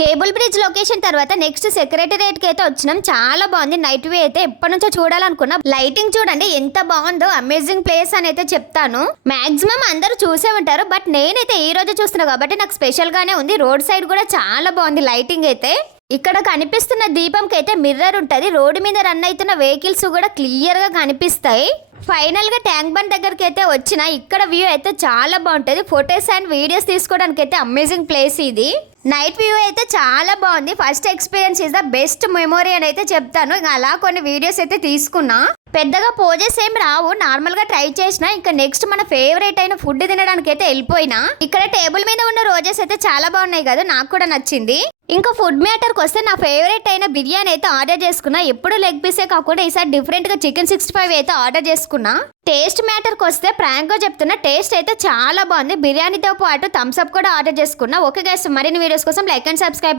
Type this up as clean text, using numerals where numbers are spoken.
Cable bridge location తర్వాత next secretariat కి అయితే వచ్చినాం. చాలా బాగుంది. నైట్ వ్యూ అయితే ఎప్పటి నుంచో చూడాలనుకున్నా. లైటింగ్ చూడండి ఎంత బాగుందో. అమేజింగ్ ప్లేస్ అని అయితే చెప్తాను. మాక్సిమం అందరూ చూసే ఉంటారు, బట్ నేనైతే ఈ రోజు చూస్తున్నా కాబట్టి నాకు స్పెషల్ గానే ఉంది. రోడ్ సైడ్ కూడా చాలా బాగుంది లైటింగ్ అయితే. ఇక్కడ కనిపిస్తున్న దీపంకి అయితే మిర్రర్ ఉంటది. రోడ్డు మీద రన్ అవుతున్న వెహికల్స్ కూడా క్లియర్ గా కనిపిస్తాయి. ఫైనల్ గా ట్యాంక్ బండ్ దగ్గరికి అయితే వచ్చిన. ఇక్కడ వ్యూ అయితే చాలా బాగుంటది. ఫొటోస్ అండ్ వీడియోస్ తీసుకోవడానికి అయితే అమేజింగ్ ప్లేస్ ఇది. నైట్ వ్యూ అయితే చాలా బాగుంది. First experience is the best memory అని అయితే చెప్తాను. ఇంకా అలా కొన్ని వీడియోస్ అయితే తీసుకున్నా. పెద్దగా పోజెస్ ఏం రావు, నార్మల్ గా ట్రై చేసిన. ఇంకా నెక్స్ట్ మన ఫేవరెట్ అయిన ఫుడ్ తినడానికి అయితే వెళ్ళిపోయినా. ఇక్కడ టేబుల్ మీద ఉన్న రోజెస్ అయితే చాలా బాగున్నాయి కదా, నాకు కూడా నచ్చింది. ఇంకా ఫుడ్ మ్యాటర్కి వస్తే నా ఫేవరెట్ అయిన బిర్యానీ అయితే ఆర్డర్ చేసుకున్నా. ఎప్పుడు లెగ్ పీసే కాకుండా ఈసారి డిఫరెంట్ గా చికెన్ 65 అయితే ఆర్డర్ చేసుకున్నా. టేస్ట్ మ్యాటర్కి వస్తే ప్రాంక్ గా చెప్తున్నా, టేస్ట్ అయితే చాలా బాగుంది. బిర్యానీతో పాటు థమ్స్ అప్ కూడా ఆర్డర్ చేసుకున్నా. ఓకే గైస్, మరిన్ని వీడియోస్ కోసం లైక్ అండ్ సబ్స్క్రైబ్.